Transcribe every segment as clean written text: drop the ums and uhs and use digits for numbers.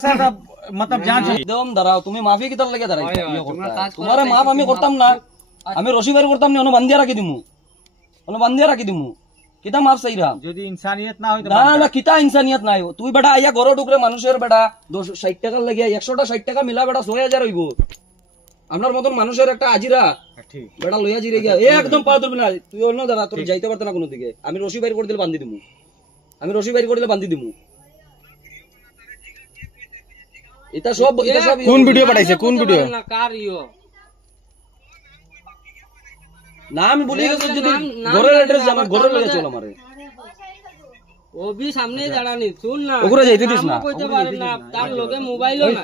मतलब जान একদম দাঁড়াও, তুমি মাফি কিতার লাগে দাঁড়াই তোমার মাফ আমি করতাম না, আমি রশি বের করতাম না, বান্ধিয়া রাখি দিমু কিতা মাফ চাইরা যদি ইনসানিয়ত না হয় না না কিতা ইনসানিয়ত নাই। তুই বেটা আইয়া ঘর ঢুকরে মানুষের বেটা 60 টাকা লাগে 100টা 60 টাকা মিলা বেটা 6000 হইব। আপনার মতন মানুষের একটা আজিরা বেটা লইয়া জিরে গিয়া একদম পা ধরবি না। তুই অন্য দাদা তোর যাইতে পারত না কোনো দিকে, আমি রশি বাইর করে দিলে বান্ধি দিমু, এটা সব কোন ভিডিও পাঠাইছে, কোন ভিডিও না আমি বলি যদি ঘরের অ্যাড্রেস জানা ঘরে লইয়া চল আমারে ওবি সামনে দাঁড়ানি শুন না ওগুলো যাইতে দিস না, কইতে পারে না তার লগে মোবাইলও না।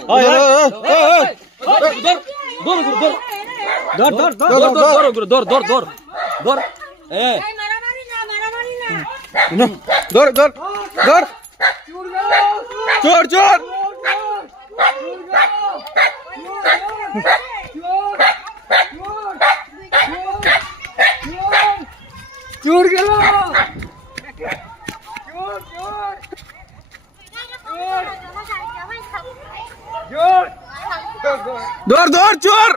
ধর এ ধর ধর ধর চোর চোর চোর গেল ধর ধর চোর